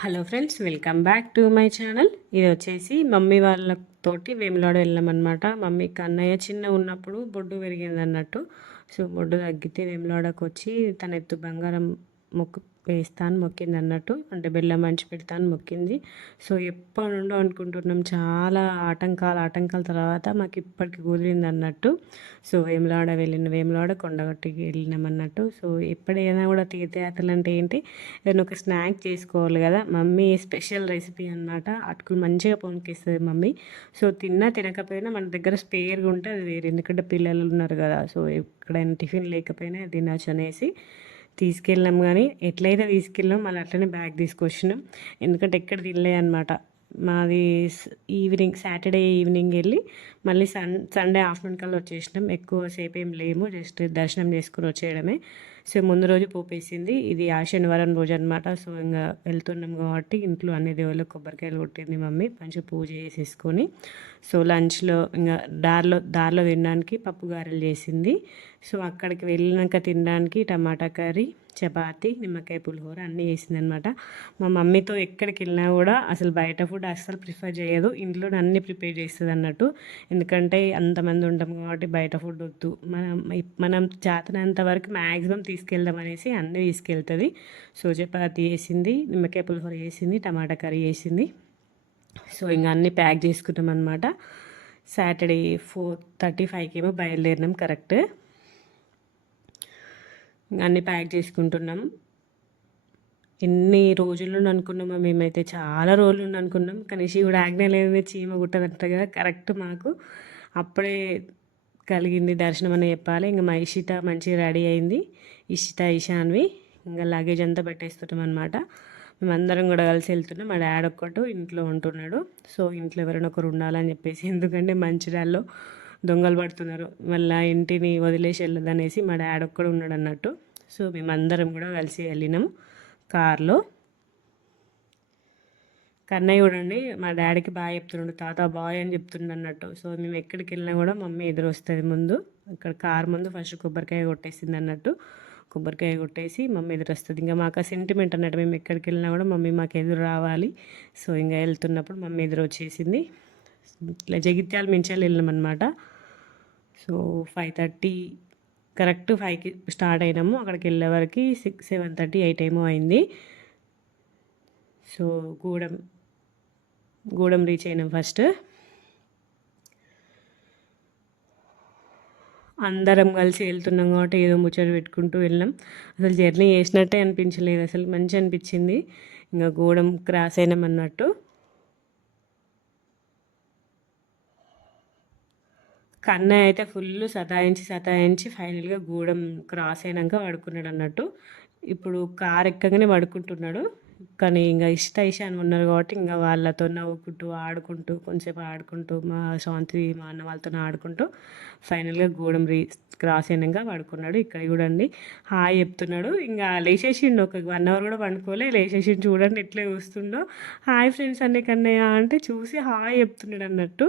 Hello friends welcome back to my channel. ఇది వచ్చేసి mummy వాళ్ళతోటి వేములాడ వెళ్ళామన్నమాట. మమ్మీకి అన్నయ్య చిన్న ఉన్నప్పుడు బొడ్డు పెరిగింది అన్నట్టు సో బొడ్డు తగ్గితే వేములాడకు వచ్చి తన ఎత్తు బంగారం మొక్కు వేస్తాను మొక్కింది అన్నట్టు. అంటే బెల్లం మంచి పెడతాను మొక్కింది. సో ఎప్పటి నుండో అనుకుంటున్నాం చాలా ఆటంకాలు ఆటంకాల తర్వాత మాకు ఇప్పటికి కుదిరింది అన్నట్టు. సో వేములాడ వెళ్ళిన వేములాడ కొండగట్టుకి వెళ్ళినాం అన్నట్టు. సో ఎప్పుడైనా కూడా తీర్థయాత్రలు అంటే ఏంటి ఏదైనా ఒక స్నాక్ చేసుకోవాలి కదా. మమ్మీ స్పెషల్ రెసిపీ అనమాట అటుకులు మంచిగా పొంకిస్తుంది మమ్మీ. సో తిన్నా తినకపోయినా మన దగ్గర స్పేర్గా ఉంటే అది వేరే. ఎందుకంటే పిల్లలు ఉన్నారు కదా. సో ఎక్కడైనా టిఫిన్ లేకపోయినా తినచ్చు అనేసి. తీసుకెళ్ళాం కానీ ఎట్లయితే తీసుకెళ్ళాం మళ్ళీ అట్లనే బ్యాగ్ తీసుకొచ్చినాం. ఎందుకంటే ఎక్కడ తినలే అనమాట మాది ఈవినింగ్ సాటర్డే ఈవినింగ్ వెళ్ళి మళ్ళీ సన్ సండే ఆఫ్టర్నూన్ కల్లా వచ్చేసినాం. ఎక్కువసేపు ఏం లేము. జస్ట్ దర్శనం చేసుకుని వచ్చేయడమే. సో ముందు రోజు పోపేసింది. ఇది ఆ శనివారం రోజు అనమాట సో ఇంకా వెళ్తున్నాం కాబట్టి ఇంట్లో అన్ని దేవుళ్ళకి కొబ్బరికాయలు కొట్టింది మమ్మీ. మంచిగా పూజ చేసేసుకొని సో లంచ్లో ఇంకా దారిలో దారిలో తినడానికి పప్పు గారెలు చేసింది. సో అక్కడికి వెళ్ళినాక తినడానికి టమాటా కర్రీ చపాతి నిమ్మకాయ పులిహోర అన్నీ వేసింది అనమాట మా మమ్మీతో ఎక్కడికి వెళ్ళినా కూడా అసలు బయట ఫుడ్ అస్సలు ప్రిఫర్ చేయదు. ఇంట్లో అన్నీ ప్రిపేర్ చేస్తుంది అన్నట్టు. ఎందుకంటే అంతమంది ఉంటాం కాబట్టి బయట ఫుడ్ వద్దు. మనం మనం చేతనంత వరకు మ్యాక్సిమం తీసుకెళ్దాం అనేసి అన్నీ తీసుకెళ్తుంది. సో చపాతి వేసింది నిమ్మకాయ పులిహోర వేసింది టమాటా కర్రీ వేసింది సో ఇంకా అన్నీ ప్యాక్ చేసుకున్నాం అనమాట సాటర్డే ఫోర్ థర్టీ ఫైవ్కి ఏమో బయలుదేరినాం కరెక్ట్. అన్నీ ప్యాక్ చేసుకుంటున్నాం. ఎన్ని రోజులు అనుకున్నామో మేమైతే చాలా రోజులు అనుకున్నాం. కానీ శివుడు ఆజ్ఞ లేదని చీమ గుట్టదంట కదా కరెక్ట్ మాకు. అప్పుడే కలిగింది దర్శనం అని చెప్పాలి. ఇంకా మా ఇషిత మంచిగా రెడీ అయింది. ఇషిత ఇషాన్వి. ఇంకా లగేజ్ అంతా పెట్టేస్తున్నాం అనమాట మేమందరం కూడా కలిసి వెళ్తున్నాం. మా డాడ్ ఒక్కటి ఇంట్లో ఉంటున్నాడు. సో ఇంట్లో ఎవరైనా ఒకరు ఉండాలని చెప్పేసి. ఎందుకంటే మంచిర్యాల్లో దొంగలు పడుతున్నారు. మళ్ళీ ఇంటిని వదిలేసి వెళ్ళదనేసి మా డాడ్ ఒక్కడు ఉన్నాడు అన్నట్టు సో మేమందరం కూడా కలిసి వెళ్ళినాము కార్లో. కన్నయ్య చూడండి మా డాడీకి బాగా చెప్తున్నాడు తాత బాయ్ అని చెప్తుండ అన్నట్టు సో మేము ఎక్కడికి వెళ్ళినా కూడా మమ్మీ ఎదురు వస్తుంది ముందు. ఇక్కడ కార్ ముందు ఫస్ట్ కొబ్బరికాయ కొట్టేసింది అన్నట్టు. కొబ్బరికాయ కొట్టేసి మమ్మీ ఎదురు వస్తుంది ఇంకా మాకు సెంటిమెంట్ అన్నట్టు మేము ఎక్కడికి వెళ్ళినా కూడా మమ్మీ మాకు ఎదురు రావాలి. సో ఇంకా వెళ్తున్నప్పుడు మమ్మీ ఎదురు వచ్చేసింది. ఇట్లా జగిత్యాల మించాలి వెళ్ళినామన్నమాట సో ఫైవ్ థర్టీ కరెక్ట్ ఫైవ్కి స్టార్ట్ అయినాము. అక్కడికి వెళ్ళే వరకు సిక్స్ సెవెన్ థర్టీ ఎయిట్ ఏమో అయింది. సో గూడెం గూడెం రీచ్ అయినాం ఫస్ట్ అందరం కలిసి వెళ్తున్నాం కాబట్టి ఏదో ముచ్చట పెట్టుకుంటూ వెళ్ళాం. అసలు జర్నీ చేసినట్టే అనిపించలేదు. అసలు మంచి అనిపించింది. ఇంకా గూడెం క్రాస్ అయినాం అన్నట్టు. కన్నయ్య అయితే ఫుల్ సతాయించి సతాయించి ఫైనల్గా గూడెం క్రాస్ అయినాక పడుకున్నాడు అన్నట్టు. ఇప్పుడు కారు ఎక్కగానే పడుకుంటున్నాడు. కానీ ఇంకా ఇష్ట ఇషాన్ అని ఉన్నారు కాబట్టి ఇంకా వాళ్ళతో నవ్వుకుంటూ ఆడుకుంటూ కొంచెంసేపు ఆడుకుంటూ మా శాంతి మా అన్న వాళ్ళతో ఆడుకుంటూ ఫైనల్గా గూడెం రీ క్రాస్ అయినాక పడుకున్నాడు. ఇక్కడ చూడండి హాయ్ చెప్తున్నాడు. ఇంకా లేచేసిండు ఒక వన్ అవర్ కూడా పండుకోలే. లేచేసిండు చూడండి ఎట్లా చూస్తుండో. హాయ్ ఫ్రెండ్స్ అన్నీ కన్నయ్య అంటే చూసి హాయ్ చెప్తున్నాడు అన్నట్టు.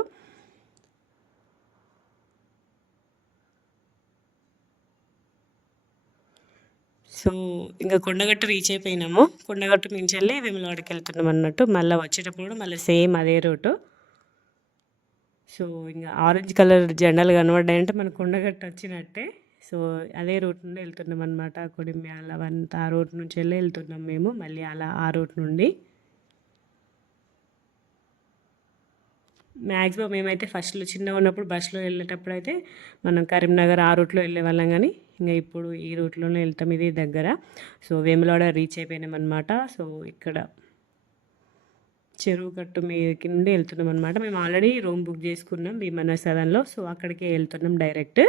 సో ఇంకా కొండగట్టు రీచ్ అయిపోయినాము. కొండగట్టు నుంచి వెళ్ళి వేములవాడకి వెళ్తున్నాం అన్నట్టు. మళ్ళీ వచ్చేటప్పుడు మళ్ళీ సేమ్ అదే రూటు సో ఇంకా ఆరెంజ్ కలర్ జెండాలు కనబడ్డాయంటే మన కొండగట్టు వచ్చినట్టే. సో అదే రూట్ నుండి వెళ్తున్నాం అనమాట కొడిమ్యాల అవంతా ఆ రూట్ నుంచి వెళ్ళి వెళ్తున్నాం మేము. మళ్ళీ అలా ఆ రూట్ నుండి. మ్యాక్సిమం మేమైతే ఫస్ట్లో చిన్నగా ఉన్నప్పుడు బస్సులో వెళ్ళేటప్పుడు అయితే మనం కరీంనగర్ ఆ రూట్లో వెళ్ళే వాళ్ళం కానీ ఇంకా ఇప్పుడు ఈ రూట్లోనే వెళ్తాం ఇది దగ్గర. సో వేములవాడ రీచ్ అయిపోయినాం అనమాట సో ఇక్కడ చెరువు కట్టు మీదకి నుండి వెళ్తున్నాం అనమాట మేము ఆల్రెడీ రూమ్ బుక్ చేసుకున్నాం భీమన్న సదన్లో సో అక్కడికే వెళ్తున్నాం డైరెక్ట్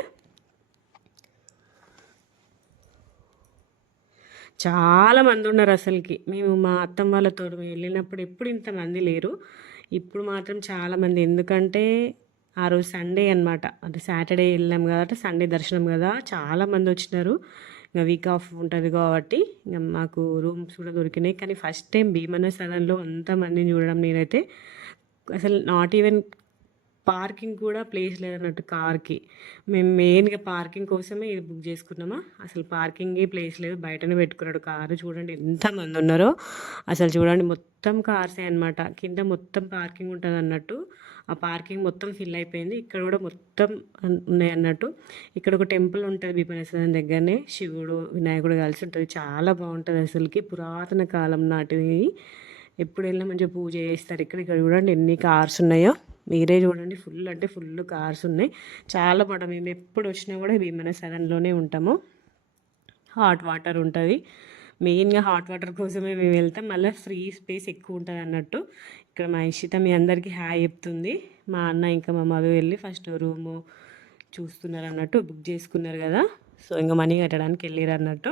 చాలా మంది ఉన్నారు అసలుకి. మేము మా అత్తమ్మ వాళ్ళతో వెళ్ళినప్పుడు ఎప్పుడు ఇంతమంది లేరు. ఇప్పుడు మాత్రం చాలామంది ఎందుకంటే ఆ రోజు సండే అనమాట అంటే సాటర్డే వెళ్ళాం కాబట్టి సండే దర్శనం కదా. చాలామంది వచ్చినారు. ఇంకా వీక్ ఆఫ్ ఉంటుంది కాబట్టి ఇంకా మాకు రూమ్స్ కూడా దొరికినాయి. కానీ ఫస్ట్ టైం భీమన సదన్లో అంతమందిని చూడడం నేనైతే అసలు నాట్ ఈవెన్ పార్కింగ్ కూడా ప్లేస్ లేదన్నట్టు కార్కి. మేము మెయిన్గా పార్కింగ్ కోసమే ఇది బుక్ చేసుకున్నామా? అసలు పార్కింగే ప్లేస్ లేదు. బయటనే పెట్టుకున్నాడు కారు. చూడండి ఎంతమంది ఉన్నారో. అసలు చూడండి మొత్తం కార్సే అనమాట కింద మొత్తం పార్కింగ్ ఉంటుంది అన్నట్టు. ఆ పార్కింగ్ మొత్తం ఫిల్ అయిపోయింది. ఇక్కడ కూడా మొత్తం ఉన్నాయి అన్నట్టు. ఇక్కడ ఒక టెంపుల్ ఉంటుంది బిపనేశ్వరం దగ్గరనే. శివుడు వినాయకుడు కలిసి ఉంటుంది. చాలా బాగుంటుంది అసలుకి. పురాతన కాలం నాటిది. ఎప్పుడు వెళ్ళినా మంచిగా పూజ చేస్తారు ఇక్కడ ఇక్కడ చూడండి ఎన్ని కార్స్ ఉన్నాయో. మీరే చూడండి. ఫుల్ అంటే ఫుల్ కార్స్ ఉన్నాయి. చాలా బాగా మేము ఎప్పుడు వచ్చినా కూడా భీమన సదన్లోనే ఉంటాము. హాట్ వాటర్ ఉంటుంది. మెయిన్గా హాట్ వాటర్ కోసమే మేము వెళ్తాం. మళ్ళీ ఫ్రీ స్పేస్ ఎక్కువ ఉంటుంది అన్నట్టు. ఇక్కడ మా ఇషిత మీ అందరికీ హాయ్ చెప్తుంది. మా అన్న ఇంకా మా మధు వెళ్ళి ఫస్ట్ రూము చూస్తున్నారు అన్నట్టు. బుక్ చేసుకున్నారు కదా. సో ఇంకా మనీ కట్టడానికి వెళ్ళారు అన్నట్టు.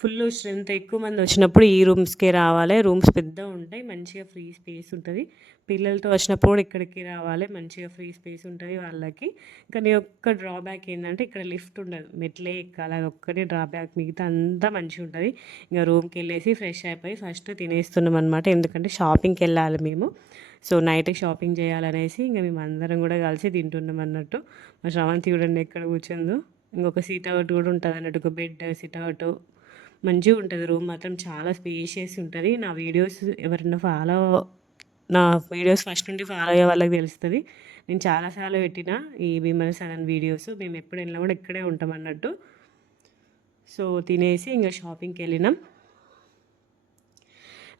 ఫుల్ స్ట్రెంత్ ఎక్కువ మంది వచ్చినప్పుడు ఈ రూమ్స్కే రావాలి. రూమ్స్ పెద్ద ఉంటాయి మంచిగా ఫ్రీ స్పేస్ ఉంటుంది. పిల్లలతో వచ్చినప్పుడు కూడా ఇక్కడికి రావాలి మంచిగా ఫ్రీ స్పేస్ ఉంటుంది వాళ్ళకి. కానీ ఒక్క డ్రాబ్యాక్ ఏంటంటే ఇక్కడ లిఫ్ట్ ఉండదు. మెట్లే ఎక్కాలి అది ఒక్కటే డ్రాబ్యాక్ మిగతా అంతా మంచిగా ఉంటుంది. ఇంకా రూమ్కి వెళ్ళేసి ఫ్రెష్ అయిపోయి ఫస్ట్ తినేస్తున్నాం అనమాట ఎందుకంటే షాపింగ్కి వెళ్ళాలి మేము. సో నైట్ షాపింగ్ చేయాలనేసి ఇంకా మేము అందరం కూడా కలిసి తింటున్నాం అన్నట్టు. మా శ్రవంతి చూడండి ఎక్కడ కూర్చుందో. ఇంకొక సీట్ అవుట్ కూడా ఉంటుంది అన్నట్టు ఒక బెడ్ సీట్ అవుట్. మంచిగా ఉంటుంది రూమ్ మాత్రం చాలా స్పేషియస్ ఉంటుంది. నా వీడియోస్ ఎవరైనా ఫాలో నా వీడియోస్ ఫస్ట్ నుండి ఫాలో అయ్యే వాళ్ళకి తెలుస్తుంది. నేను చాలాసార్లు పెట్టిన ఈ భీమల సడన్ వీడియోస్ మేము ఎప్పుడు వెళ్ళినా కూడా ఇక్కడే ఉంటాం అన్నట్టు. సో తినేసి ఇంకా షాపింగ్కి వెళ్ళినాం.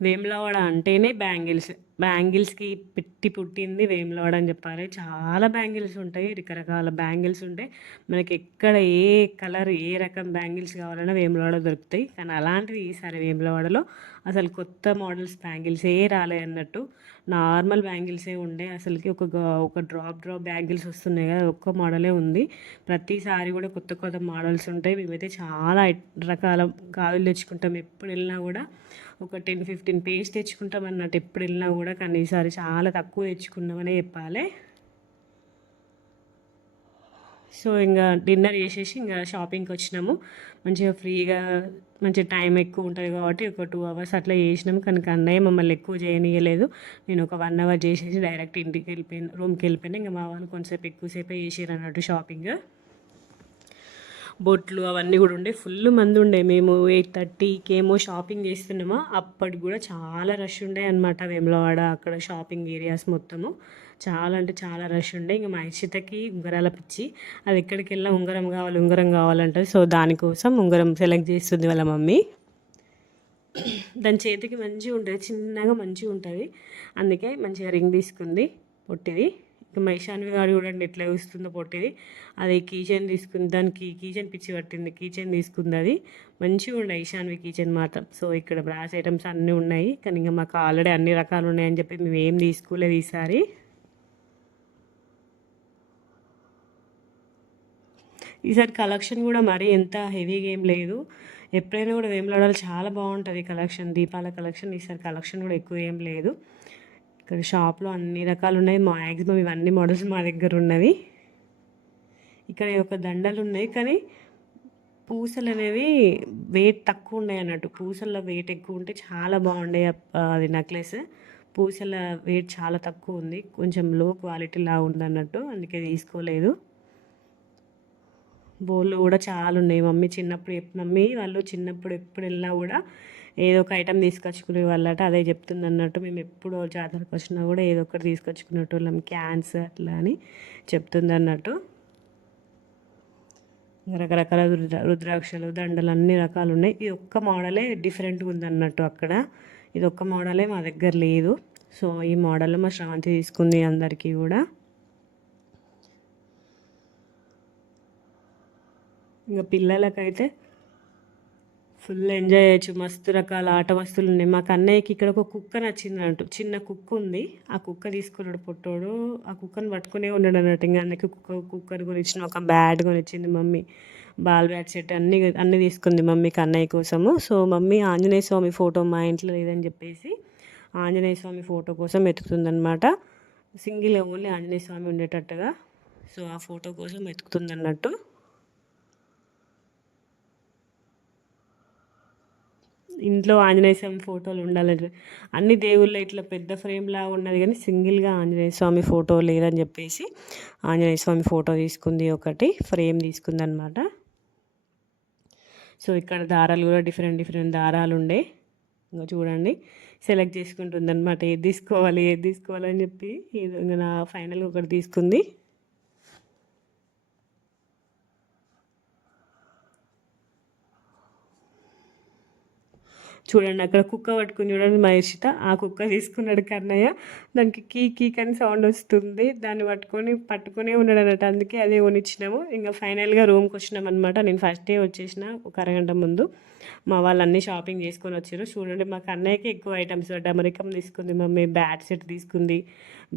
వేములవాడ అంటేనే బ్యాంగిల్స్. బ్యాంగిల్స్కి పెట్టి పుట్టింది వేములవాడ అని చెప్పాలి. చాలా బ్యాంగిల్స్ ఉంటాయి. రకరకాల బ్యాంగిల్స్ ఉంటాయి. మనకి ఎక్కడ ఏ కలర్ ఏ రకం బ్యాంగిల్స్ కావాలన్నా వేములవాడ దొరుకుతాయి. కానీ అలాంటిది ఈసారి వేములవాడలో అసలు కొత్త మోడల్స్ బ్యాంగిల్స్ ఏ రాలే అన్నట్టు. నార్మల్ బ్యాంగిల్సే ఉండే. అసలుకి ఒక ఒక డ్రాప్ డ్రాప్ బ్యాంగిల్స్ వస్తున్నాయి కదా. ఒక్క మోడలే ఉంది. ప్రతిసారి కూడా కొత్త కొత్త మోడల్స్ ఉంటాయి. మేమైతే చాలా రకాల గాజులు తెచ్చుకుంటాం. ఎప్పుడు వెళ్ళినా కూడా ఒక టెన్ ఫిఫ్టీన్ పేజ్ తెచ్చుకుంటాం అన్నట్టు. ఎప్పుడు వెళ్ళినా కూడా కానీ ఈసారి చాలా తక్కువ తెచ్చుకున్నామనే చెప్పాలి. సో ఇంకా డిన్నర్ చేసేసి ఇంకా షాపింగ్కి వచ్చినాము. మంచిగా ఫ్రీగా మంచిగా టైం ఎక్కువ ఉంటుంది కాబట్టి ఒక టూ అవర్స్ అట్లా చేసినాము. కానీ అన్నయ్య మమ్మల్ని ఎక్కువ చేయనియలేదు. నేను ఒక వన్ అవర్ చేసేసి డైరెక్ట్ ఇంటికి వెళ్ళిపోయిన రూమ్కి వెళ్ళిపోయినా. ఇంకా మా వాళ్ళు కొంతసేపు ఎక్కువసేపే చేసారు అన్నట్టు షాపింగ్. బొట్లు అవన్నీ కూడా ఉండే. ఫుల్ మంది ఉండే. మేము ఎయిట్ థర్టీకి ఏమో షాపింగ్ చేస్తున్నామా? అప్పటికి కూడా చాలా రష్ ఉండే అనమాట వేములవాడ అక్కడ షాపింగ్ ఏరియాస్ మొత్తము. చాలా అంటే చాలా రష్ ఉండే. ఇంకా మా ఇషితకి ఉంగరాల పిచ్చి. అది ఎక్కడికి వెళ్ళా ఉంగరం కావాలి ఉంగరం కావాలంటది. సో దానికోసం ఉంగరం సెలెక్ట్ చేస్తుంది వాళ్ళ మమ్మీ. దాని చేతికి మంచిగా ఉంటుంది. చిన్నగా మంచిగా ఉంటుంది. అందుకే మంచిగా రింగ్ తీసుకుంది పొట్టిది మైషాన్వి గారు చూడండి ఎట్లా చూస్తుందో పొట్టేది. అది కిచెన్ తీసుకుంది. దానికి కిచెన్ పిచ్చి పట్టింది. కిచెన్ తీసుకుంది అది. మంచిగా ఉన్నాయి ఈశాన్వి కిచెన్ మాత్రం. సో ఇక్కడ బ్రాస్ ఐటమ్స్ అన్నీ ఉన్నాయి. కానీ ఇంకా మాకు ఆల్రెడీ అన్ని రకాలు ఉన్నాయని చెప్పి మేము ఏం తీసుకోలేదు ఈసారి. ఈసారి కలెక్షన్ కూడా మరీ ఎంత హెవీగా ఏం లేదు. ఎప్పుడైనా కూడా వేములవాడలో చాలా బాగుంటుంది కలెక్షన్ దీపాల కలెక్షన్ ఈసారి కలెక్షన్ కూడా ఎక్కువ ఏం లేదు. ఇక్కడ షాప్లో అన్ని రకాలు ఉన్నాయి మ్యాక్సిమం ఇవన్నీ మోడల్స్ మా దగ్గర ఉన్నవి. ఇక్కడ ఒక దండలు ఉన్నాయి. కానీ పూసలు అనేవి వెయిట్ తక్కువ ఉన్నాయి అన్నట్టు. పూసల్లో వెయిట్ ఎక్కువ ఉంటే చాలా బాగుండే అది నెక్లెస్ పూసల వెయిట్ చాలా తక్కువ ఉంది. కొంచెం లో క్వాలిటీలా ఉంది అన్నట్టు. అందుకే తీసుకోలేదు. బోళ్ళు కూడా చాలా ఉన్నాయి. మమ్మీ చిన్నప్పుడు మమ్మీ వాళ్ళు చిన్నప్పుడు ఎప్పుడు వెళ్ళినా కూడా ఏదో ఒక ఐటెం తీసుకొచ్చుకునే వాళ్ళట అదే చెప్తుంది అన్నట్టు మేము ఎప్పుడు జాతరకు వచ్చినా కూడా ఏదో ఒకటి తీసుకొచ్చుకునేటోళ్ళం. క్యాన్స్ అట్లా అని చెప్తుంది అన్నట్టు రకరకాల రుద్ర రుద్రాక్షలు దండలు అన్ని రకాలు ఉన్నాయి. ఇది ఒక్క మోడలే డిఫరెంట్గా ఉందన్నట్టు అక్కడ. ఇది ఒక్క మోడలే మా దగ్గర లేదు. సో ఈ మోడల్ మా శ్రావంతి తీసుకుంది అందరికీ కూడా. ఇంకా పిల్లలకైతే ఫుల్ ఎంజాయ్ చేయొచ్చు. మస్తు రకాల ఆట వస్తువులు ఉన్నాయి. మాకు అన్నయ్యకి ఇక్కడ ఒక కుక్క నచ్చింది అన్నట్టు చిన్న కుక్క ఉంది. ఆ కుక్క తీసుకున్నాడు పొట్టోడు. ఆ కుక్కను పట్టుకునే ఉన్నాడు అన్నట్టు. ఇంకా అన్నకి కుక్క కుక్కర్ కొనిచ్చిన ఒక బ్యాట్ కొనిచ్చింది మమ్మీ. బాల్ బ్యాట్ సెట్ అన్ని అన్ని తీసుకుంది మమ్మీకి అన్నయ్య కోసము. So mummy Anjaneya Swamy photo మా ఇంట్లో లేదని చెప్పేసి ఆంజనేయ స్వామి ఫోటో కోసం వెతుకుతుందనమాట సింగిల్ ఓన్లీ ఆంజనేయ స్వామి ఉండేటట్టుగా. సో ఆ ఫోటో కోసం వెతుకుతుంది ఇంట్లో ఆంజనేయ స్వామి ఫోటోలు ఉండాలని అన్ని దేవుళ్ళు ఇట్లా పెద్ద ఫ్రేమ్లా ఉన్నది కానీ సింగిల్గా ఆంజనేయ స్వామి ఫోటో లేదని చెప్పేసి ఆంజనేయ స్వామి ఫోటో తీసుకుంది ఒకటి ఫ్రేమ్ తీసుకుంది అనమాట సో ఇక్కడ దారాలు కూడా డిఫరెంట్ డిఫరెంట్ దారాలు ఉండే. ఇంకా చూడండి సెలెక్ట్ చేసుకుంటుంది అనమాట ఏది తీసుకోవాలి ఏది తీసుకోవాలని చెప్పి ఇంకా నా ఫైనల్గా ఒకటి తీసుకుంది. చూడండి అక్కడ కుక్క పట్టుకుని చూడండి మహేషిత ఆ కుక్క తీసుకున్నాడు కన్నయ్య. దానికి కీ కీ అని సౌండ్ వస్తుంది. దాన్ని పట్టుకొని పట్టుకునే ఉన్నాడు అన్నట్టు అందుకే అదే కొనిచ్చినాము. ఇంకా ఫైనల్గా రూమ్కి వచ్చినాం అనమాట నేను ఫస్ట్ డే వచ్చేసిన ఒక అరగంట ముందు. మా వాళ్ళు అన్నీ షాపింగ్ చేసుకొని వచ్చారు చూడండి మాకు అన్నయ్యకి ఎక్కువ ఐటమ్స్ డమరికం తీసుకుంది మమ్మీ బ్యాట్ సెట్ తీసుకుంది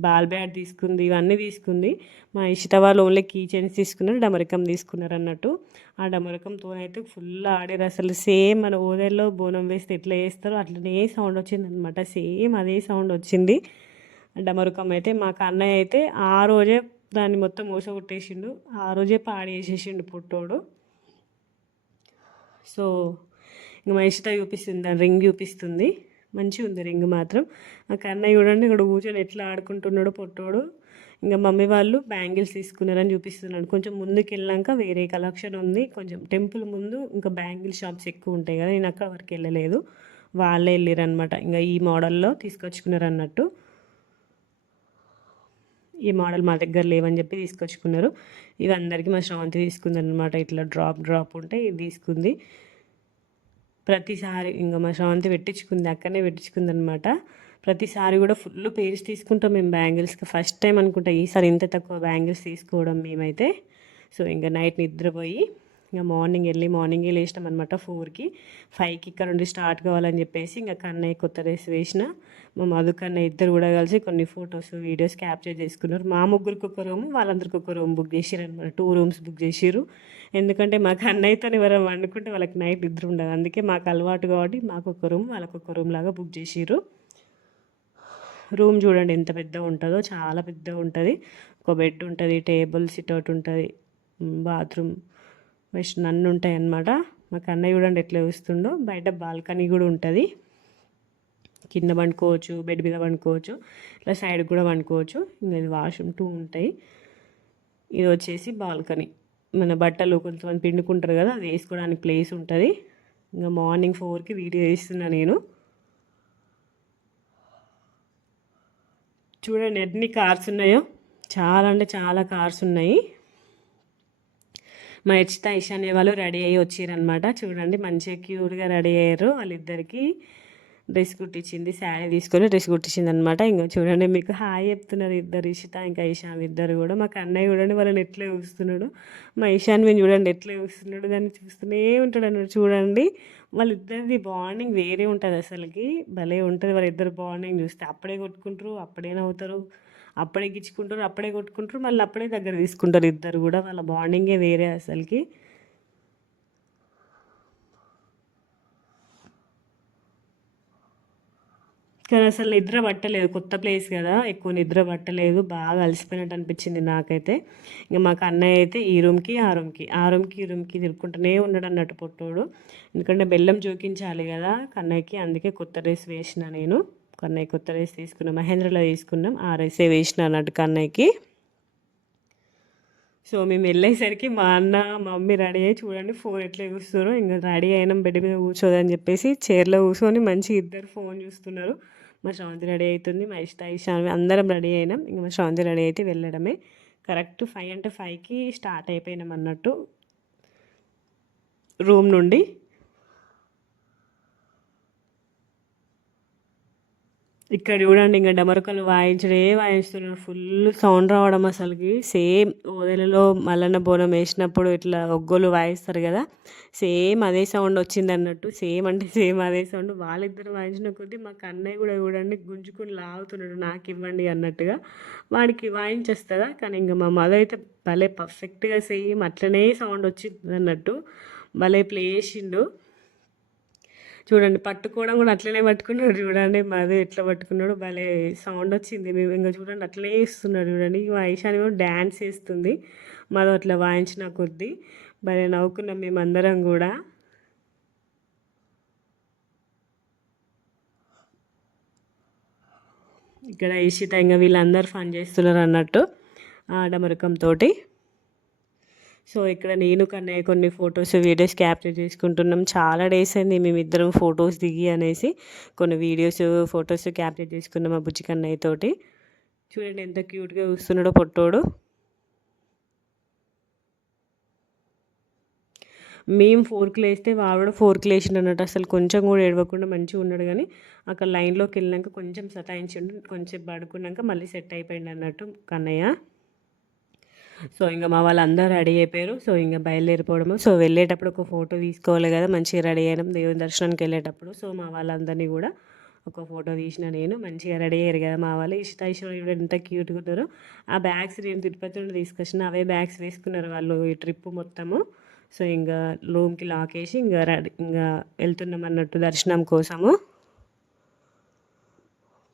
బాల్ బ్యాట్ తీసుకుంది ఇవన్నీ తీసుకుంది. మా ఇష్ట వాళ్ళు ఓన్లీ కీ చైన్స్ తీసుకున్నారు డమరికం తీసుకున్నారు అన్నట్టు. ఆ డమరికంతో అయితే ఫుల్ ఆడారు. అసలు సేమ్ మన ఓదెల్లో బోనం వేస్తే ఎట్లా వేస్తారో అట్లనే సౌండ్ వచ్చింది అనమాట సేమ్ అదే సౌండ్ వచ్చింది. డమరుకం అయితే మాకు అన్నయ్య అయితే ఆ రోజే దాన్ని మొత్తం కొట్టేసిండు ఆ రోజే పాడేసేసిండు పుట్టోడు. సో ఇంకా మా చూపిస్తుంది దాని రింగ్ చూపిస్తుంది. మంచిగా ఉంది రింగ్ మాత్రం. ఆ కన్నయ్య చూడండి ఇక్కడ కూర్చొని ఎట్లా ఆడుకుంటున్నాడు పొట్టోడు. ఇంకా మమ్మీ వాళ్ళు బ్యాంగిల్స్ తీసుకున్నారని చూపిస్తున్నాడు కొంచెం ముందుకు వెళ్ళాక వేరే కలెక్షన్ ఉంది. కొంచెం టెంపుల్ ముందు ఇంకా బ్యాంగిల్ షాప్స్ ఎక్కువ ఉంటాయి కదా నేను అక్కడ వరకు వెళ్ళలేదు. వాళ్ళే వెళ్ళారు అనమాట ఇంకా ఈ మోడల్లో తీసుకొచ్చుకున్నారు అన్నట్టు ఈ మోడల్ మా దగ్గర లేవని చెప్పి తీసుకొచ్చుకున్నారు. ఇవి అందరికీ మా శ్రవంతి తీసుకుందనమాట ఇట్లా డ్రాప్ డ్రాప్ ఉంటే ఇది తీసుకుంది. ప్రతిసారి ఇంకా మా శాంతి పెట్టించుకుంది అక్కడనే పెట్టించుకుంది అనమాట ప్రతిసారి కూడా ఫుల్ పేజ్ తీసుకుంటాం మేము బ్యాంగిల్స్కి. ఫస్ట్ టైం అనుకుంటా ఈసారి ఇంత తక్కువ బ్యాంగిల్స్ తీసుకోవడం మేమైతే. సో ఇంకా నైట్ నిద్రపోయి ఇంకా మార్నింగ్ వెళ్ళి మార్నింగ్ లేచినాం అనమాట ఫోర్కి. ఫైవ్కి ఇక్కడ నుండి స్టార్ట్ కావాలని చెప్పేసి ఇంకా కన్నయ్య కొత్త డ్రెస్ వేసిన. మా మధు కన్నయ్య ఇద్దరు కూడా కలిసి కొన్ని ఫొటోస్ వీడియోస్ క్యాప్చర్ చేసుకున్నారు. మా ముగ్గురికి ఒక రూమ్ వాళ్ళందరికి ఒక రూమ్ బుక్ చేసారు అనమాట టూ రూమ్స్ బుక్ చేసారు ఎందుకంటే మా కన్నయ్యతో ఎవరైనా వండుకుంటే వాళ్ళకి నైట్ ఇద్దరు ఉండదు. అందుకే మాకు అలవాటు కాబట్టి మాకు ఒక రూమ్ వాళ్ళకు ఒక రూమ్ లాగా బుక్ చేసారు రూమ్ చూడండి ఎంత పెద్దగా ఉంటుందో చాలా పెద్దగా ఉంటుంది. ఒక బెడ్ ఉంటుంది టేబుల్ సిట్అవుట్ ఉంటుంది బాత్రూమ్. వెస్ట్ అన్నీ ఉంటాయి అన్నమాట మా కన్నయ్య చూడండి ఎట్లా చూస్తుండో. బయట బాల్కనీ కూడా ఉంటుంది. కింద పండుకోవచ్చు బెడ్ మీద పండుకోవచ్చు ఇట్లా సైడ్ కూడా పండుకోవచ్చు. ఇంకా ఇది వాష్రూమ్ టూ ఉంటాయి. ఇది వచ్చేసి బాల్కనీ. మన బట్టలు కొంతమంది పిండుకుంటారు కదా అది వేసుకోవడానికి ప్లేస్ ఉంటుంది. ఇంకా మార్నింగ్ ఫోర్కి వీడియో వేస్తున్నా నేను. చూడండి ఎన్ని కార్స్ ఉన్నాయో. చాలా అంటే చాలా కార్స్ ఉన్నాయి. మా హెచ్చిత ఈశాన్య వాళ్ళు రెడీ అయ్యి వచ్చారనమాట చూడండి మంచిగా క్యూట్గా రెడీ అయ్యారు వాళ్ళిద్దరికి. డ్రెస్ కుట్టించింది శారీ తీసుకొని డ్రెస్ కుట్టించింది అనమాట ఇంకా చూడండి మీకు హాయ్ చెప్తున్నారు ఇద్దరు ఇషిత ఇంకా ఈశాన్ ఇద్దరు కూడా. మా అన్నయ్య చూడండి వాళ్ళని ఎట్లా చూస్తున్నాడు. మా ఈశాన్ మేము చూడండి ఎట్లా చూస్తున్నాడు దాన్ని చూస్తూనే ఉంటాడు అన్నాడు చూడండి వాళ్ళిద్దరిది బాండింగ్ వేరే ఉంటుంది అసలుకి. భలే ఉంటుంది వాళ్ళిద్దరు బాండింగ్ చూస్తే. అప్పుడే కొట్టుకుంటారు అప్పుడే నవ్వుతారు. అప్పుడే గిచ్చుకుంటారు అప్పుడే కొట్టుకుంటారు మళ్ళీ అప్పుడే దగ్గర తీసుకుంటారు ఇద్దరు కూడా. వాళ్ళ బాండింగే వేరే అసలుకి. కానీ అసలు నిద్ర పట్టలేదు కొత్త ప్లేస్ కదా. ఎక్కువ నిద్ర పట్టలేదు బాగా అలసిపోయినట్టు అనిపించింది నాకైతే. ఇంకా మాకు అన్నయ్య అయితే ఈ రూమ్కి ఆ రూమ్కి ఆ రూమ్కి ఈ రూమ్కి తిరుక్కుంటూనే ఉన్నాడు అన్నట్టు పొట్టోడు. ఎందుకంటే బెల్లం జోకించాలి కదా కన్నయ్యకి అందుకే కొత్త డ్రెస్ వేసిన నేను. కన్నయ్య కొత్త రైస్ తీసుకున్నాం. మహేంద్రలో తీసుకున్నాం. ఆ రైసే వేసిన అన్నట్టు కన్నయ్యకి. సో మేము వెళ్ళేసరికి మా అన్న మా మమ్మీ రెడీ అయ్యి చూడండి ఫోన్ ఎట్లా చూస్తున్నారు. ఇంకా రెడీ అయినాం బెడ్ మీద కూర్చోదని చెప్పేసి చైర్లో కూర్చొని మంచి ఇద్దరు ఫోన్ చూస్తున్నారు. మా శ్రావంతి రెడీ అవుతుంది మా ఇష్ట ఇషాన్ అందరం రెడీ అయినాం. ఇంకా మా శ్రావంతి రెడీ అయితే వెళ్ళడమే. కరెక్ట్ ఫైవ్ అంటే ఫైవ్కి స్టార్ట్ అయిపోయినాం అన్నట్టు రూమ్ నుండి. ఇక్కడ చూడండి ఇంకా డమరుకలు వాయించడే వాయించుతున్నారు. ఫుల్ సౌండ్ రావడం అసలుకి సేమ్ ఓదెలలో మల్లన్న బోనం వేసినప్పుడు ఇట్లా ఒగ్గోలు వాయిస్తారు కదా సేమ్ అదే సౌండ్ వచ్చింది అన్నట్టు సేమ్ అంటే సేమ్ అదే సౌండ్ వాళ్ళిద్దరు వాయించిన కొద్దీ మా కన్నయ్య కూడా చూడండి గుంజుకుని లాగుతున్నాడు నాకు ఇవ్వండి అన్నట్టుగా. వాడికి వాయించేస్తుందా? కానీ ఇంకా మా మదర్ అయితే భలే పర్ఫెక్ట్గా సేమ్ అట్లనే సౌండ్ వచ్చింది అన్నట్టు భలే ప్లే చేసిండు. చూడండి పట్టుకోవడం కూడా అట్లనే పట్టుకున్నాడు చూడండి. మాది ఎట్లా పట్టుకున్నాడు భలే సౌండ్ వచ్చింది. మేము ఇంకా చూడండి అట్లనే వేస్తున్నాడు చూడండి. ఐషాని కూడా డ్యాన్స్ వేస్తుంది మాది అట్లా వాయించిన కొద్దీ భలే నవ్వుకున్నాం మేమందరం కూడా. ఇక్కడ ఈషితంగా ఇంకా వీళ్ళందరూ ఫన్ చేస్తున్నారు అన్నట్టు ఆడమరకంతో సో ఇక్కడ నేను కన్నయ్య కొన్ని ఫొటోస్ వీడియోస్ క్యాప్చర్ చేసుకుంటున్నాం. చాలా డేస్ అయింది మేమిద్దరం ఫొటోస్ దిగి అనేసి కొన్ని వీడియోస్ ఫొటోస్ క్యాప్చర్ చేసుకున్నాం ఆ బుజ్జి కన్నయ్య తోటి. చూడండి ఎంత క్యూట్గా చూస్తున్నాడో పొట్టోడు. మేము ఫోర్కి లేస్తే వాడు కూడా ఫోర్క్లు వేసిండు అన్నట్టు అసలు కొంచెం కూడా ఏడవకుండా మంచిగా ఉన్నాడు కానీ అక్కడ లైన్లోకి వెళ్ళినాక కొంచెం సతాయించిండు కొంచెం పడుకున్నాక మళ్ళీ సెట్ అయిపోయింది అన్నట్టు కన్నయ్య. సో ఇంకా మా వాళ్ళందరూ రెడీ అయిపోయారు. సో ఇంకా బయలుదేరిపోవడము. సో వెళ్ళేటప్పుడు ఒక ఫోటో తీసుకోవాలి కదా మంచిగా రెడీ అయినాం దేవుని దర్శనానికి వెళ్ళేటప్పుడు. సో మా వాళ్ళందరినీ కూడా ఒక ఫోటో తీసిన నేను. మంచిగా రెడీ అయ్యారు కదా మా వాళ్ళు. ఇష్ట ఇష్టం ఎంత క్యూట్గా ఉన్నారు. ఆ బ్యాగ్స్ నేను తిరుపతి నుండి తీసుకొచ్చిన. అవే బ్యాగ్స్ వేసుకున్నారు వాళ్ళు ఈ ట్రిప్ మొత్తము. సో ఇంకా రూమ్కి లాక్ వేసి ఇంకా రెడీ ఇంకా వెళ్తున్నాం అన్నట్టు దర్శనం కోసము.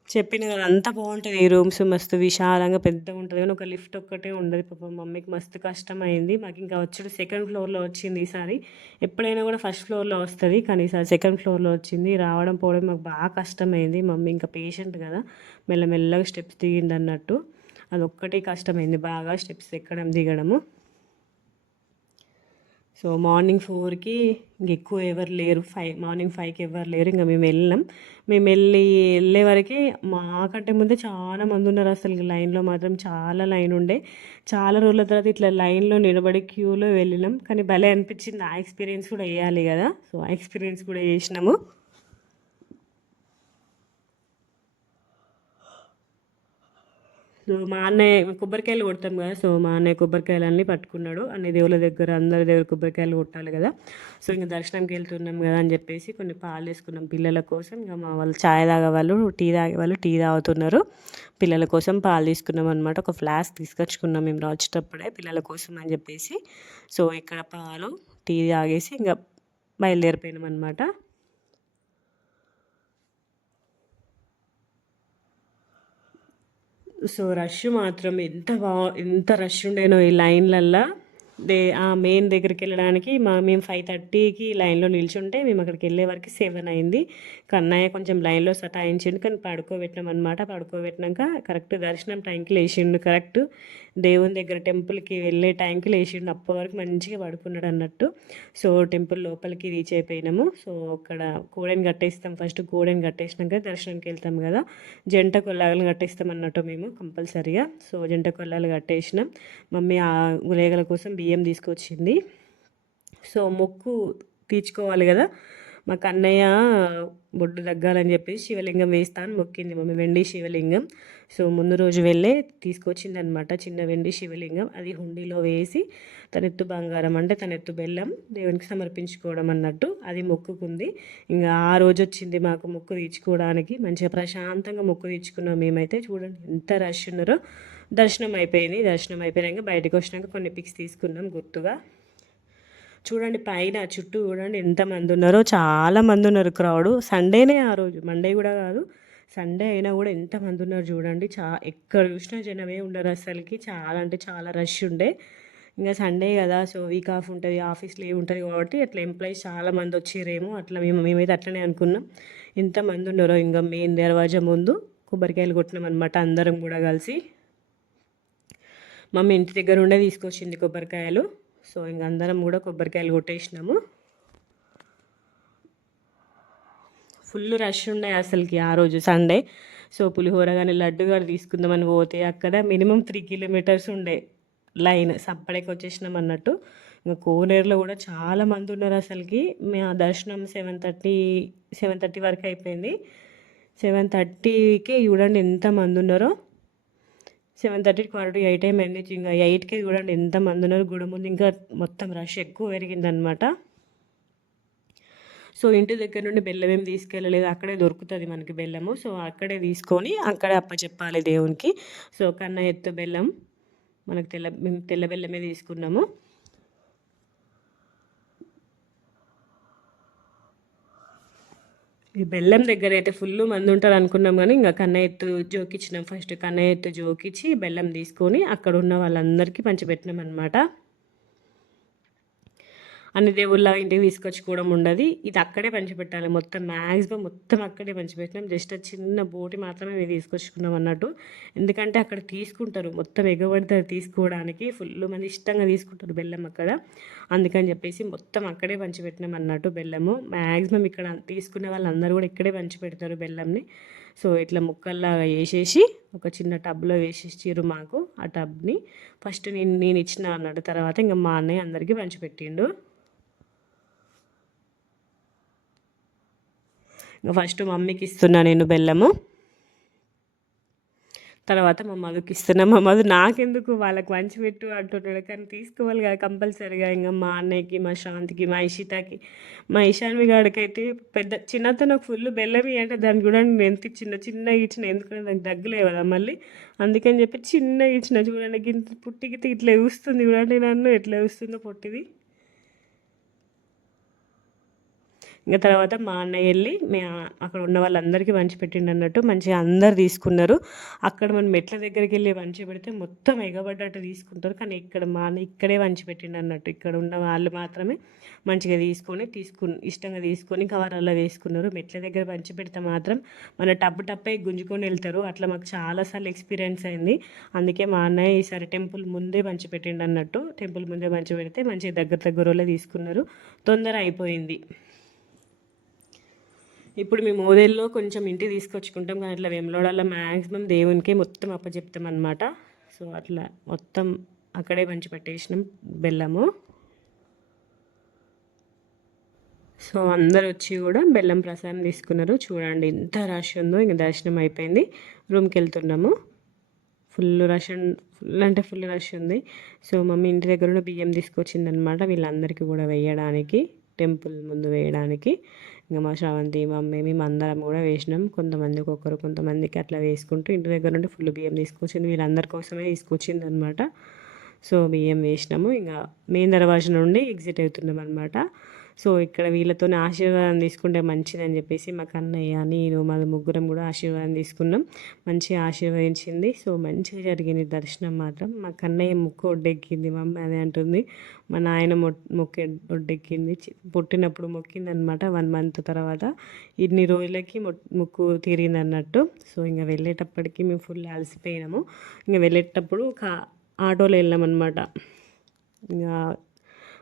చెప్పిన కదా అంతా బాగుంటుంది ఈ రూమ్స్ మస్తు విశాలంగా పెద్దగా ఉంటుంది. కానీ ఒక లిఫ్ట్ ఒక్కటే ఉండదు. పాపం మమ్మీకి మస్తు కష్టమైంది. మాకు ఇంకా వచ్చాడు సెకండ్ ఫ్లోర్లో వచ్చింది ఈసారి. ఎప్పుడైనా కూడా ఫస్ట్ ఫ్లోర్లో వస్తుంది కానీ ఈసారి సెకండ్ ఫ్లోర్లో వచ్చింది. రావడం పోవడం మాకు బాగా కష్టమైంది. మమ్మీ ఇంకా పేషెంట్ కదా. మెల్లమెల్లగా స్టెప్స్ దిగింది అన్నట్టు అది ఒక్కటే కష్టమైంది. బాగా స్టెప్స్ ఎక్కడం దిగడము. సో మార్నింగ్ ఫోర్కి ఇంక ఎక్కువ ఎవరు లేరు ఫైవ్ మార్నింగ్ ఫైవ్కి ఎవరు లేరు ఇంకా మేము వెళ్ళినాం. మేము వెళ్ళి వెళ్ళే వరకు మాకంటే ముందే చాలా మంది ఉన్నారు అసలు లైన్లో మాత్రం చాలా లైన్ ఉండే. చాలా రోజుల తర్వాత ఇట్లా లైన్లో నిలబడి క్యూలో వెళ్ళినాం. కానీ భలే అనిపించింది. ఆ ఎక్స్పీరియన్స్ కూడా వేయాలి కదా. సో ఆ ఎక్స్పీరియన్స్ కూడా చేసినాము. సో మా అన్నయ్య కొబ్బరికాయలు కొడతాం కదా సో మా అన్నయ్య కొబ్బరికాయలన్నీ పట్టుకున్నాడు. అన్ని దేవుళ్ళ దగ్గర అందరి దగ్గర కొబ్బరికాయలు కొట్టాలి కదా. సో ఇంకా దర్శనంకి వెళ్తున్నాం కదా అని చెప్పేసి కొన్ని పాలు వేసుకున్నాం పిల్లల కోసం. ఇంకా మా వాళ్ళు ఛాయ్ తాగే వాళ్ళు టీ తాగే వాళ్ళు టీ తాగుతున్నారు. పిల్లల కోసం పాలు తీసుకున్నాం అనమాట ఒక ఫ్లాస్క్ తీసుకొచ్చుకున్నాం మేము వచ్చేటప్పుడే పిల్లల కోసం అని చెప్పేసి. సో ఇక్కడ పాలు టీ తాగేసి ఇంకా బయలుదేరిపోయినాం అనమాట సో రష్ మాత్రం ఎంత బా ఎంత రష్ ఉండేనో ఈ లైన్లల్లో. దే ఆ మెయిన్ దగ్గరికి వెళ్ళడానికి మా మేము ఫైవ్ థర్టీకి లైన్లో నిల్చుంటే మేము అక్కడికి వెళ్ళే వరకు సెవెన్ అయింది. కన్నయ్య కొంచెం లైన్లో సతాయించిండు కానీ పడుకోబెట్టినాం అనమాట పడుకోబెట్టినాక కరెక్ట్ దర్శనం టైంకి లేచిండు కరెక్ట్. దేవుని దగ్గర టెంపుల్కి వెళ్ళే టైంకి లేచిండు. అప్పటి వరకు మంచిగా పడుకున్నాడు అన్నట్టు. సో టెంపుల్ లోపలికి రీచ్ అయిపోయినాము. సో అక్కడ కోడని కట్టేస్తాం. ఫస్ట్ కోడని కట్టేసినాక దర్శనంకి వెళ్తాం కదా. జంట కొల్లాగలు కట్టేస్తాం అన్నట్టు మేము కంపల్సరీగా. సో జంట కొల్లాలు కట్టేసినాం. మమ్మీ ఆ గులేగల కోసం బియ్యం తీసుకొచ్చింది. సో మొక్కు తీర్చుకోవాలి కదా. మా కన్నయ్య బొడ్డు తగ్గాలని చెప్పేసి శివలింగం వేస్తాను మొక్కింది మమ్మీ వెండి శివలింగం. సో ముందు రోజు వెళ్ళే తీసుకొచ్చింది అనమాట చిన్న వెండి శివలింగం. అది హుండీలో వేసి తనెత్తు బంగారం అంటే తనెత్తు బెల్లం దేవునికి సమర్పించుకోవడం అన్నట్టు అది మొక్కుకుంది. ఇంకా ఆ రోజు వచ్చింది మాకు మొక్కు తీర్చుకోవడానికి. మంచిగా ప్రశాంతంగా మొక్కు తీర్చుకున్నాం మేమైతే. చూడండి ఎంత రష్ ఉన్నారో. దర్శనం అయిపోయింది. దర్శనం అయిపోయినాక బయటకు వచ్చినాక కొన్ని పిక్స్ తీసుకున్నాం గుర్తుగా. చూడండి పైన చుట్టూ చూడండి ఎంతమంది ఉన్నారో. చాలా మంది ఉన్నారు క్రౌడ్. సండేనే ఆ రోజు. మండే కూడా కాదు. సండే అయినా కూడా ఎంతమంది ఉన్నారు చూడండి. చా ఎక్కడ చూసినా జనమే ఉండరు అసలుకి. చాలా అంటే చాలా రష్ ఉండే. ఇంకా సండే కదా సో వీక్ ఆఫ్ ఉంటుంది ఆఫీస్లో లీవ్ ఉంటుంది కాబట్టి అట్లా ఎంప్లాయీస్ చాలా మంది వచ్చారేమో అట్లా మేము మేమైతే అట్లనే అనుకున్నాం. ఎంతమంది ఉన్నారో ఇంకా మెయిన్ దర్వాజా ముందు కొబ్బరికాయలు కొట్టినాం అనమాట అందరం కూడా కలిసి. మమ్మీ ఇంటి దగ్గర ఉండే తీసుకొచ్చింది కొబ్బరికాయలు. సో ఇంక అందరం కూడా కొబ్బరికాయలు కొట్టేసినాము. ఫుల్ రష్ ఉండే అసలుకి ఆ రోజు సండే. సో పులిహోర కానీ లడ్డు కానీ తీసుకుందామని పోతే అక్కడ మినిమం త్రీ కిలోమీటర్స్ ఉండే లైన్. సప్పడేకి వచ్చేసినాం అన్నట్టు. ఇంకా కోనేరులో కూడా చాలా మంది ఉన్నారు అసలుకి. మేము దర్శనం సెవెన్ థర్టీ సెవెన్ థర్టీ వరకు అయిపోయింది. సెవెన్ థర్టీకే చూడండి ఎంత మంది ఉన్నారో. సెవెన్ థర్టీ క్వార్టర్ ఎయిట్ అయింది ఇంకా ఎయిట్కి చూడండి ఎంతమంది ఉన్నారు గుడి ముందు ఇంకా మొత్తం రష్ ఎక్కువ పెరిగిందనమాట సో ఇంటి దగ్గర నుండి బెల్లం ఏం తీసుకెళ్ళలేదు అక్కడే దొరుకుతుంది మనకి బెల్లము. సో అక్కడే తీసుకొని అక్కడే అప్పచెప్పాలి దేవునికి. సో కన్న ఎత్తు బెల్లం మనకు తెల్ల మేము తెల్ల బెల్లమే తీసుకున్నాము. ఈ బెల్లం దగ్గర అయితే ఫుల్ మంది ఉంటారు అనుకున్నాం కానీ ఇంకా కన్న ఎత్తు జోకిచ్చినాం ఫస్ట్ కన్న ఎత్తు జోకిచ్చి బెల్లం తీసుకొని అక్కడ ఉన్న వాళ్ళందరికీ పంచిపెట్టినాం అనమాట అన్ని దేవుళ్ళ ఇంటికి తీసుకొచ్చుకోవడం ఉండదు. ఇది అక్కడే పంచిపెట్టాలి. మొత్తం మ్యాక్సిమం మొత్తం అక్కడే పంచిపెట్టినాం. జస్ట్ ఆ చిన్న బోటి మాత్రమే మేము తీసుకొచ్చుకున్నాం అన్నట్టు. ఎందుకంటే అక్కడ తీసుకుంటారు. మొత్తం ఎగబడితే తీసుకోవడానికి. ఫుల్ మంది ఇష్టంగా తీసుకుంటారు బెల్లం అక్కడ. అందుకని చెప్పేసి మొత్తం అక్కడే పంచిపెట్టినాం అన్నట్టు బెల్లము. మ్యాక్సిమం ఇక్కడ తీసుకునే వాళ్ళందరూ కూడా ఇక్కడే పంచిపెడతారు బెల్లంని. సో ఇట్లా ముక్కల్లాగా వేసేసి ఒక చిన్న టబ్లో వేసేసిర్రు మాకు ఆ టబ్ని. ఫస్ట్ నేను నేను ఇచ్చిన అన్నట్టు. తర్వాత ఇంకా మా అన్నయ్య అందరికీ పంచిపెట్టిండు. ఫస్ట్ మమ్మీకి ఇస్తున్నా నేను బెల్లము. తర్వాత మా మధుకి ఇస్తున్నా. మా మధు నాకెందుకు వాళ్ళకి పంచిపెట్టు అంటున్నాడు కానీ తీసుకోవాలి కదా కంపల్సరీగా. ఇంకా మా అన్నయ్యకి మా శాంతికి మా ఇషితకి మా ఇషాన్వి గాడికి అయితే పెద్ద చిన్నతో నాకు ఫుల్ బెల్లం అంటే దాన్ని కూడా నేను ఎంత చిన్న చిన్నగా ఇచ్చిన ఎందుకంటే దానికి దగ్గలే కదా మళ్ళీ. అందుకని చెప్పి చిన్నగా ఇచ్చిన చూడండి. ఇంత పుట్టికి ఇట్లా చూస్తుంది చూడండి నన్ను. ఎట్లా చూస్తుందో పొట్టిది. ఇంకా తర్వాత మా అన్నయ్య వెళ్ళి మే అక్కడ ఉన్న వాళ్ళందరికీ పంచిపెట్టిండు అన్నట్టు మంచిగా అందరు తీసుకున్నారు. అక్కడ మనం మెట్ల దగ్గరికి వెళ్ళి పంచి పెడితే మొత్తం ఎగబడ్డట్టు తీసుకుంటారు. కానీ ఇక్కడ మా అన్న ఇక్కడే పంచిపెట్టిండు అన్నట్టు. ఇక్కడ ఉన్న వాళ్ళు మాత్రమే మంచిగా తీసుకొని తీసుకు ఇష్టంగా తీసుకొని కవరాల్లో వేసుకున్నారు. మెట్ల దగ్గర వంచి పెడితే మాత్రం మన టప్పు టప్పే గుంజుకొని వెళ్తారు. అట్లా మాకు చాలాసార్లు ఎక్స్పీరియన్స్ అయింది. అందుకే మా అన్నయ్య ఈసారి టెంపుల్ ముందే పంచిపెట్టిండు అన్నట్టు. టెంపుల్ ముందే వంచి పెడితే మంచిగా దగ్గర దగ్గర తీసుకున్నారు. తొందర అయిపోయింది. ఇప్పుడు మేము మోదేల్లో కొంచెం ఇంటికి తీసుకొచ్చుకుంటాం కానీ అట్లా వేములోడల్లో మ్యాక్సిమం దేవునికే మొత్తం అప్పచెప్తాం అనమాట సో అట్లా మొత్తం అక్కడే పంచి పట్టేసినాం బెల్లము. సో అందరు వచ్చి కూడా బెల్లం ప్రసాదం తీసుకున్నారు. చూడండి ఎంత రష్ ఉందో ఇంక దర్శనం అయిపోయింది. రూమ్కి వెళ్తున్నాము. ఫుల్ రష్ ఫుల్ అంటే ఫుల్ రష్ ఉంది. సో మమ్మీ ఇంటి దగ్గర బియ్యం తీసుకొచ్చిందనమాట వీళ్ళందరికీ కూడా వేయడానికి టెంపుల్ ముందు వేయడానికి. ఇంకా మా శ్రావంతి మమ్మీ మేము అందరం కూడా వేసినాం. కొంతమంది ఒక్కొక్కరు కొంతమందికి అట్లా వేసుకుంటూ ఇంటి దగ్గర నుండి ఫుల్ బియ్యం తీసుకొచ్చింది. వీళ్ళందరి కోసమే తీసుకొచ్చింది అనమాట సో బియ్యం వేసినాము. ఇంకా మెయిన్ దర్వాజ నుండి ఎగ్జిట్ అవుతున్నాం అనమాట సో ఇక్కడ వీళ్ళతో ఆశీర్వాదం తీసుకుంటే మంచిదని చెప్పేసి మాకు అన్నయ్య నేను మాది ముగ్గురం కూడా ఆశీర్వాదం తీసుకున్నాం. మంచిగా ఆశీర్వదించింది. సో మంచిగా జరిగింది దర్శనం మాత్రం. మా కన్నయ్య ముక్కు ఒడ్డెక్కింది మమ్మీ అదే అంటుంది. మా నాయన మొక్కు ఒడ్డెక్కింది. పుట్టినప్పుడు మొక్కింది అనమాట వన్ మంత్ తర్వాత. ఇన్ని రోజులకి ముక్కు తీరింది అన్నట్టు సో ఇంకా వెళ్ళేటప్పటికి మేము ఫుల్ అలసిపోయినాము. ఇంకా వెళ్ళేటప్పుడు కా ఆటోలో వెళ్ళామన్నమాట. ఇంకా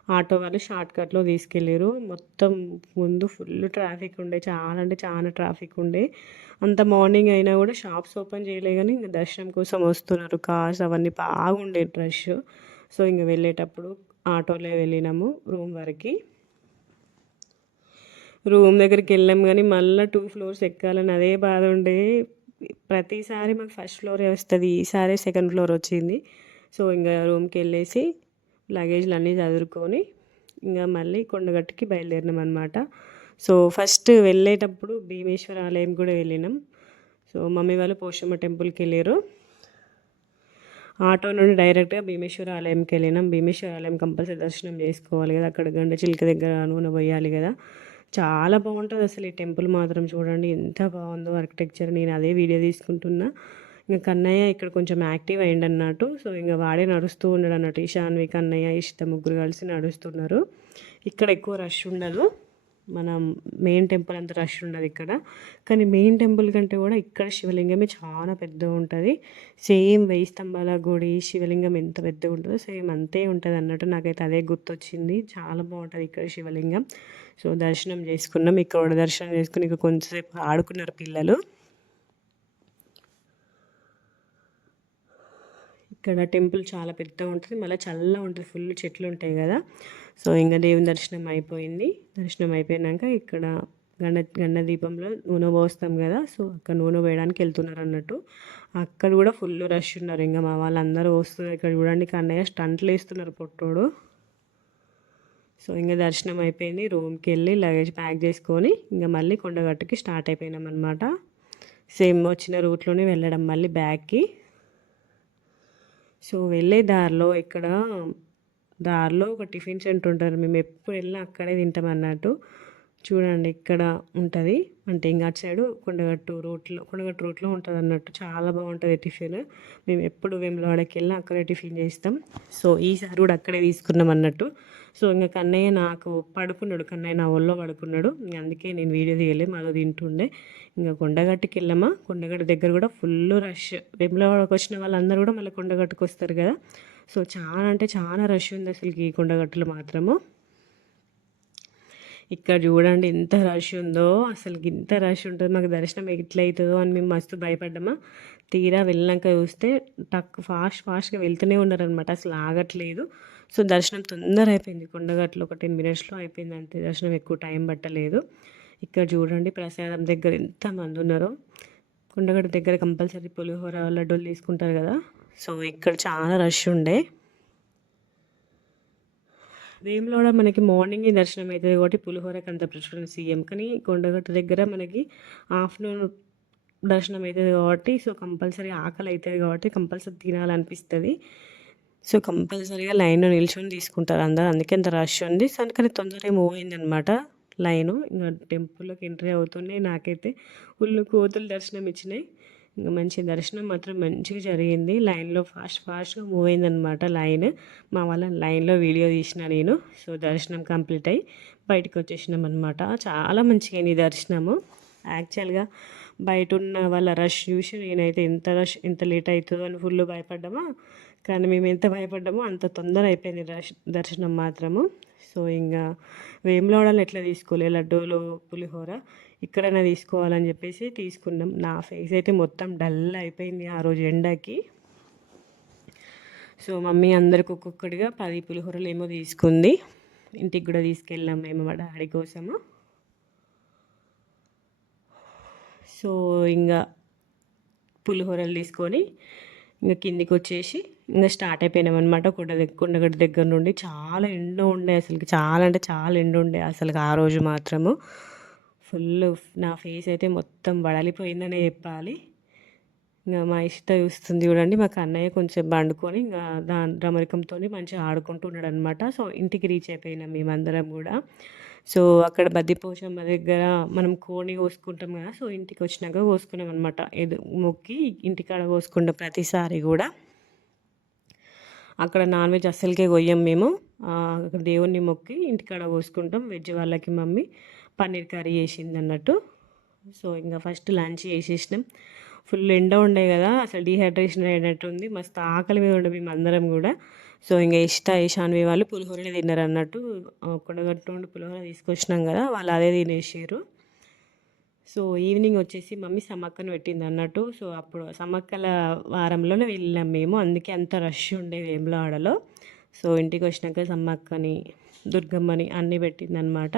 ఆటో వాళ్ళు షార్ట్కట్లో తీసుకెళ్ళారు మొత్తం ముందు ఫుల్ ట్రాఫిక్ ఉండే చాలా అంటే చాలా ట్రాఫిక్ ఉండే. అంత మార్నింగ్ అయినా కూడా షాప్స్ ఓపెన్ చేయలే కానీ ఇంకా దర్శనం కోసం వస్తున్నారు. కార్స్ అవన్నీ బాగుండే రష్ సో ఇంక వెళ్ళేటప్పుడు ఆటోలో వెళ్ళినాము రూమ్ వరకు. రూమ్ దగ్గరికి వెళ్ళాం కానీ మళ్ళీ టూ ఫ్లోర్స్ ఎక్కాలని అదే బాధ ఉండే. ప్రతిసారి మాకు ఫస్ట్ ఫ్లోరే వస్తుంది ఈసారి సెకండ్ ఫ్లోర్ వచ్చింది. సో ఇంకా రూమ్కి వెళ్ళేసి లగేజ్లు అన్నీ చదువుకొని ఇంకా మళ్ళీ కొండగట్టుకి బయలుదేరినాం అనమాట సో ఫస్ట్ వెళ్ళేటప్పుడు భీమేశ్వర ఆలయం కూడా వెళ్ళినాం. సో మమ్మీ వాళ్ళు పోషమ్మ టెంపుల్కి వెళ్ళారు ఆటో నుండి డైరెక్ట్గా భీమేశ్వర ఆలయంకి వెళ్ళినాం. భీమేశ్వర ఆలయం కంపల్సరీ దర్శనం చేసుకోవాలి కదా. అక్కడ గండ చిలుక దగ్గర నూనె పోయాలి కదా. చాలా బాగుంటుంది అసలు ఈ టెంపుల్ మాత్రం చూడండి. ఎంత బాగుందో ఆర్కిటెక్చర్ నేను అదే వీడియో తీసుకుంటున్నా. ఇంకా కన్నయ్య ఇక్కడ కొంచెం యాక్టివ్ అయ్యండి అన్నట్టు సో ఇంకా వాడే నడుస్తూ ఉన్నాడు అన్నట్టు ఈశాన్వి కన్నయ్య ఇష్ట ముగ్గురు కలిసి నడుస్తున్నారు. ఇక్కడ ఎక్కువ రష్ ఉండదు. మన మెయిన్ టెంపుల్ అంత రష్ ఉండదు ఇక్కడ. కానీ మెయిన్ టెంపుల్ కంటే కూడా ఇక్కడ శివలింగమే చాలా పెద్దగా ఉంటుంది. సేమ్ వెయ్యి స్తంభాల గుడి శివలింగం ఎంత పెద్దగా ఉంటుందో సేమ్ అంతే ఉంటుంది అన్నట్టు నాకైతే అదే గుర్తొచ్చింది. చాలా బాగుంటుంది ఇక్కడ శివలింగం. సో దర్శనం చేసుకున్నాం. ఇక్కడ దర్శనం చేసుకుని ఇక కొంచెంసేపు ఆడుకున్నారు పిల్లలు. ఇక్కడ టెంపుల్ చాలా పెద్దగా ఉంటుంది. మళ్ళీ చల్లగా ఉంటుంది. ఫుల్ చెట్లు ఉంటాయి కదా. సో ఇంకా దేవుని దర్శనం అయిపోయింది. దర్శనం అయిపోయినాక ఇక్కడ గండ గండ దీపంలో నూనె పోస్తాం కదా. సో అక్కడ నూనె వేయడానికి వెళ్తున్నారు అన్నట్టు. అక్కడ కూడా ఫుల్ రష్ ఉన్నారు. ఇంకా మా వాళ్ళందరూ వస్తున్నారు. ఇక్కడ చూడండి కన్నయ్య స్టంట్లు వేస్తున్నారు పొట్టోడు. సో ఇంకా దర్శనం అయిపోయింది. రూమ్కి వెళ్ళి లగేజ్ ప్యాక్ చేసుకొని ఇంకా మళ్ళీ కొండగట్టుకి స్టార్ట్ అయిపోయినాం అనమాట సేమ్ వచ్చిన రూట్లోనే వెళ్ళడం మళ్ళీ బ్యాగ్కి సో వెళ్ళే దారిలో ఇక్కడ దారిలో ఒక టిఫిన్ సెంటర్ ఉంటారు మేము ఎప్పుడు వెళ్ళినా అక్కడే తింటాం అన్నట్టు. చూడండి ఇక్కడ ఉంటుంది. అంటే ఇంకా అటు సైడు కొండగట్టు రోడ్లో కొండగట్టు రోడ్లో ఉంటుంది అన్నట్టు. చాలా బాగుంటుంది టిఫిన్. మేము ఎప్పుడు వేములవాడకి వెళ్ళినా అక్కడే టిఫిన్ చేస్తాం. సో ఈసారి కూడా అక్కడే తీసుకున్నాం అన్నట్టు. సో ఇంకా కన్నయ్య నాకు పడుకున్నాడు. కన్నయ్య నా ఒళ్ళో పడుకున్నాడు. అందుకే నేను వీడియో తీయలే మాలో తింటుండే. ఇంకా కొండగట్టుకి వెళ్ళామా కొండగట్టు దగ్గర కూడా ఫుల్ రష్. వేములవాడకి వచ్చిన వాళ్ళందరూ కూడా మళ్ళీ కొండగట్టుకు వస్తారు కదా. సో చాలా అంటే చాలా రష్ ఉంది అసలు ఈ కొండగట్టులు మాత్రము. ఇక్కడ చూడండి ఎంత రష్ ఉందో. అసలు ఇంత రష్ ఉంటుంది. మాకు దర్శనం ఎట్లయితుందో అవుతుందో అని మేము మస్తు భయపడ్డామా. తీరా వెళ్ళినాక చూస్తే టక్ ఫాస్ట్ ఫాస్ట్గా వెళ్తూనే ఉన్నారనమాట అసలు ఆగట్లేదు. సో దర్శనం తొందర అయిపోయింది కొండగట్లు ఒక టెన్ మినిట్స్లో అయిపోయింది అంతే దర్శనం ఎక్కువ టైం పట్టలేదు. ఇక్కడ చూడండి ప్రసాదం దగ్గర ఎంతమంది ఉన్నారో. కొండగట్టు దగ్గర కంపల్సరీ పులిహోర లడ్డూలు తీసుకుంటారు కదా. సో ఇక్కడ చాలా రష్ ఉండే. వేములవాడ మనకి మార్నింగ్ దర్శనం అవుతుంది కాబట్టి పులిహోరకి అంత ప్రిఫరెన్స్ సీఎం కానీ కొండగట్టు దగ్గర మనకి ఆఫ్టర్నూన్ దర్శనం అవుతుంది కాబట్టి సో కంపల్సరీ ఆకలి అవుతుంది కాబట్టి కంపల్సరీ తినాలనిపిస్తుంది. సో కంపల్సరీగా లైన్లో నిల్చొని తీసుకుంటారు అందరు. అందుకే అంత రష్ ఉంది. సో అందుకని తొందరగా మూవ్ అయిందనమాట లైను. ఇంకా టెంపుల్లోకి ఎంట్రీ అవుతున్నాయి నాకైతే. ఉళ్ళు కోతులు దర్శనం ఇచ్చినాయి. ఇంకా మంచి దర్శనం మాత్రం మంచిగా జరిగింది. లైన్లో ఫాస్ట్ ఫాస్ట్గా మూవ్ అయిందనమాట లైన్. మా వాళ్ళ లైన్లో వీడియో తీసిన నేను. సో దర్శనం కంప్లీట్ అయ్యి బయటకు వచ్చేసినాం అనమాట చాలా మంచిగా అయింది దర్శనము. యాక్చువల్గా బయట ఉన్న వాళ్ళ రష్ చూసి నేనైతే ఎంత రష్ ఎంత లేట్ అవుతుందో అని ఫుల్ భయపడ్డామా. కానీ మేము ఎంత భయపడ్డామో అంత తొందర అయిపోయింది దర్శనం మాత్రము. సో ఇంకా వేములవాడలు ఎట్లా తీసుకోలే? లడ్డూలు పులిహోర ఇక్కడైనా తీసుకోవాలని చెప్పేసి తీసుకున్నాం. నా ఫేస్ అయితే మొత్తం డల్ అయిపోయింది ఆ రోజు ఎండకి. సో మమ్మీ అందరికి ఒక్కొక్కటిగా పది పులిహోరలు ఏమో తీసుకుంది. ఇంటికి కూడా తీసుకెళ్ళాం మేము మా డాడీ కోసము. సో ఇంకా పులిహోరలు తీసుకొని ఇంకా కిందికి వచ్చేసి ఇంకా స్టార్ట్ అయిపోయినాం అనమాట కొండ దగ్గర కొండగడ్డ దగ్గర నుండి. చాలా ఎండ ఉండే అసలు చాలా అంటే చాలా ఎండ ఉండే అసలు ఆ రోజు మాత్రము. ఫుల్ నా ఫేస్ అయితే మొత్తం వడలిపోయిందనే చెప్పాలి. ఇంకా మా ఇష్ట చూస్తుంది చూడండి. మాకు అన్నయ్య కొంచెం బండుకొని ఇంకా దాని రమరికంతో మంచిగా ఆడుకుంటూ ఉన్నాడు అనమాట సో ఇంటికి రీచ్ అయిపోయినాం మేమందరం కూడా. సో అక్కడ బద్దిపోచమ్మ దగ్గర మనం కోని కోసుకుంటాం కదా. సో ఇంటికి వచ్చినాక కోసుకున్నాం అనమాట ఏదో మొక్కి ఇంటికాడ కోసుకుంటాం ప్రతిసారి కూడా. అక్కడ నాన్ వెజ్ అస్సలకే కొయ్యం మేము. దేవుణ్ణి మొక్కి ఇంటికాడ పోసుకుంటాం. వెజ్ వాళ్ళకి మమ్మీ పన్నీర్ కర్రీ చేసింది అన్నట్టు. సో ఇంకా ఫస్ట్ లంచ్ చేసేసినాం. ఫుల్ ఎండ ఉండే కదా అసలు డీహైడ్రేషన్ అయినట్టు ఉంది. మస్తు ఆకలి మీద ఉండే మేము అందరం కూడా. సో ఇంకా ఇష్ట ఈశాన్వి వాళ్ళు పులిహోరనే తిన్నారు అన్నట్టు. కొండగట్టు పులిహోర తీసుకొచ్చినాం కదా వాళ్ళు అదే తినేసారు సో ఈవినింగ్ వచ్చేసి మమ్మీ సమ్మక్కను పెట్టింది అన్నట్టు. సో అప్పుడు సమ్మక్కల వారంలోనే వెళ్ళాం మేము. అందుకే అంత రష్ ఉండే వేములవాడలో. సో ఇంటికి వచ్చినాక సమ్మక్కని దుర్గమ్మని అన్నీ పెట్టింది అనమాట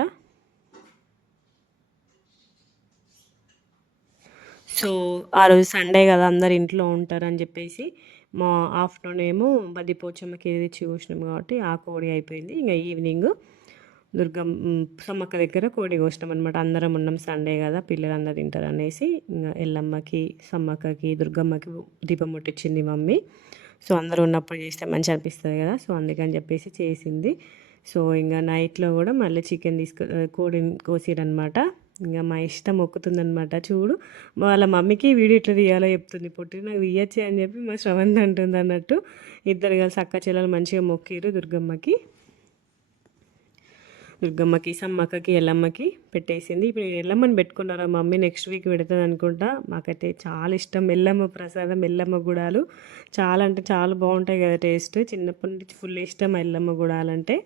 సో ఆ రోజు సండే కదా అందరు ఇంట్లో ఉంటారని చెప్పేసి మా ఆఫ్టర్నూన్ ఏమో బద్దిపోచమ్మకి ఏది చూసినాం కాబట్టి ఆ కోడి అయిపోయింది. ఇంకా ఈవినింగ్ దుర్గం సమ్మక్క దగ్గర కోడి కోసినాం అనమాట అందరం ఉన్నాం సండే కదా పిల్లలందరూ తింటారు అనేసి ఇంకా ఎల్లమ్మకి సమ్మక్కకి దుర్గమ్మకి దీపం ముట్టించింది మమ్మీ. సో అందరూ ఉన్నప్పుడు చేస్తే మంచి అనిపిస్తుంది కదా సో అందుకని చెప్పేసి చేసింది. సో ఇంకా నైట్లో కూడా మళ్ళీ చికెన్ తీసుకు కోడిని కోసిరనమాట ఇంకా మా ఇష్టం మొక్కుతుందనమాట చూడు. వాళ్ళ మమ్మీకి వీడియో ఇట్లా తీయాలో చెప్తుంది పుట్టిన నాకు తీయచ్చే అని చెప్పి మా శ్రవంత్ అంటుంది అన్నట్టు ఇద్దరు కలిసి అక్క చెల్లెలు మంచిగా మొక్కిరు దుర్గమ్మకి. దుర్గమ్మకి సమ్మక్కకి ఎల్లమ్మకి పెట్టేసింది. ఇప్పుడు ఎల్లమ్మని పెట్టుకున్నారా మమ్మీ? నెక్స్ట్ వీక్ పెడుతుంది అనుకుంటా. మాకైతే చాలా ఇష్టం. ఎల్లమ్మ ప్రసాదం ఎల్లమ్మ గుడాలు. చాలా అంటే చాలా బాగుంటాయి కదా టేస్ట్ చిన్నప్పటి నుంచి ఫుల్ ఇష్టం ఎల్లమ్మ గుడాలంటే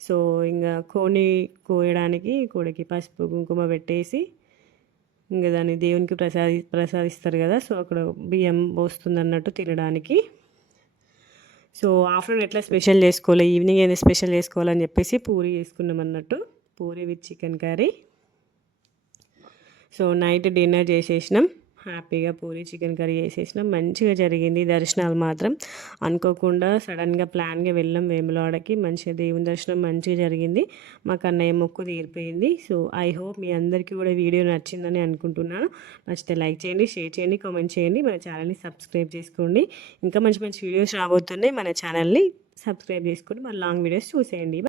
సో ఇంకా కోని కోయడానికి కోడికి పసుపు కుంకుమ పెట్టేసి ఇంకా దాన్ని దేవునికి ప్రసాది ప్రసాదిస్తారు కదా. సో అక్కడ బియ్యం పోస్తుంది అన్నట్టు తినడానికి. సో ఆఫ్టర్నూన్ ఎట్లా స్పెషల్ చేసుకోవాలి? ఈవినింగ్ అయినా స్పెషల్ చేసుకోవాలని చెప్పేసి పూరి చేసుకున్నాం అన్నట్టు. Puri with chicken curry. So night dinner చేసేసినాం. హ్యాపీగా పూరి చికెన్ కర్రీ వేసేసినాం మంచిగా జరిగింది దర్శనాలు మాత్రం. అనుకోకుండా సడన్గా ప్లాన్గా వెళ్ళాం వేములవాడకి. మంచిగా దేవుని దర్శనం మంచిగా జరిగింది. మా కన్నయ్య మొక్కు తీరిపోయింది. సో ఐ హోప్ మీ అందరికీ కూడా వీడియో నచ్చిందని అనుకుంటున్నాను. నచ్చితే లైక్ చేయండి షేర్ చేయండి కామెంట్ చేయండి. మన ఛానల్ని సబ్స్క్రైబ్ చేసుకోండి. ఇంకా మంచి మంచి వీడియోస్ రాబోతున్నాయి. మన ఛానల్ని సబ్స్క్రైబ్ చేసుకోండి. మన లాంగ్ వీడియోస్ చూసేయండి.